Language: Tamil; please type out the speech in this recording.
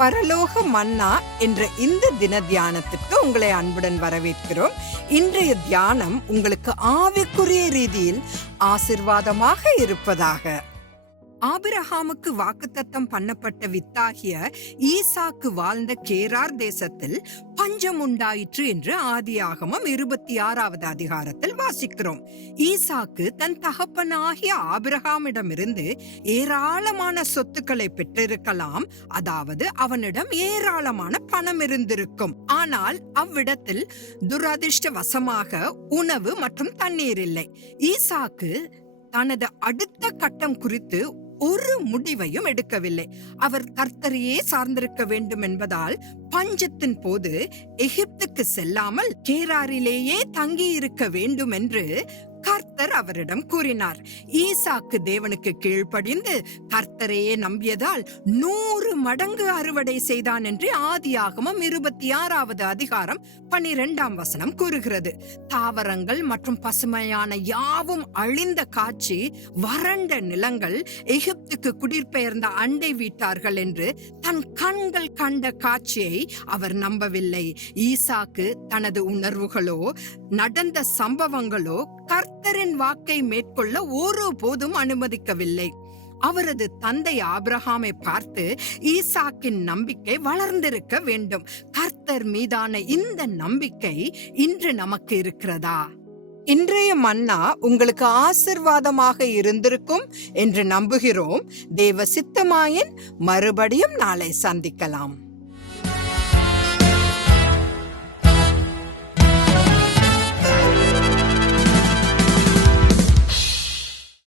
பரலோக மன்னா என்ற இந்த தின தியானத்திற்கு உங்களை அன்புடன் வரவேற்கிறோம். இன்றைய தியானம் உங்களுக்கு ஆவிக்குரிய ரீதியில் ஆசிர்வாதமாக இருப்பதாக. ஆபிரஹாமுக்கு வாக்குத்தத்தம் பண்ணப்பட்ட வித்தாகிய ஈசாக்கு வாழ்ந்த கேரார் தேசத்தில் பஞ்சம் உண்டாயிற்று என்று ஆதியாகமம் இருபத்தி ஆறாவது அதிகாரத்தில் வாசிக்கிறோம். ஈசாக்கு தன் தகப்பனாகிய ஆபிரகாமிடமிருந்து ஏராளமான சொத்துக்களை பெற்றிருக்கலாம். அதாவது அவனிடம் ஏராளமான பணம் இருந்திருக்கும். ஆனால் அவ்விடத்தில் துரதிர்ஷ்டவசமாக உணவு மற்றும் தண்ணீர் இல்லை. ஈசாக்கு தனது அடுத்த கட்டம் குறித்து ஒரு முடிவையும் எடுக்கவில்லை. அவர் கர்த்தரையே சார்ந்திருக்க வேண்டும் என்பதால் பஞ்சத்தின் போது எகிப்துக்கு செல்லாமல் கேராரிலேயே தங்கி இருக்க வேண்டும் என்று கர்த்தர் அவரிடம் கூறினார் ஈசாக்கு தேவனுக்கு கீழ்ப்படிந்து கர்த்தரையே நம்பியதால் நூறு மடங்கு அறுவடை செய்தான் என்று ஆதியாகமம் இருபத்தி ஆறாவது அதிகாரம் பனிரெண்டாம் வசனம் கூறுகிறது. தாவரங்கள் மற்றும் பசுமையான யாவும் அழிந்த காட்சி வறண்ட நிலங்கள் எகிப்துக்கு குடிபெயர்ந்த அண்டை வீட்டார்கள் என்று தன் கண்கள் கண்ட காட்சியை அவர் நம்பவில்லை. ஈசாக்கு தனது உணர்வுகளோ நடந்த சம்பவங்களோ கர்த்த கர்த்தரின் வாக்கை மேற்கொள்ள ஒருபோதும் அனுமதிக்கவில்லை. அவரது தந்தை ஆபிரகாமை பார்த்து ஈசாக்கின் நம்பிக்கை வளர்ந்திருக்க வேண்டும். கர்த்தர் மீதான இந்த நம்பிக்கை இன்று நமக்கு இருக்கிறதா? இன்றைய மன்னா உங்களுக்கு ஆசிர்வாதமாக இருந்திருக்கும் என்று நம்புகிறோம். தேவ சித்தமாயின் மறுபடியும் நாளை சந்திக்கலாம்.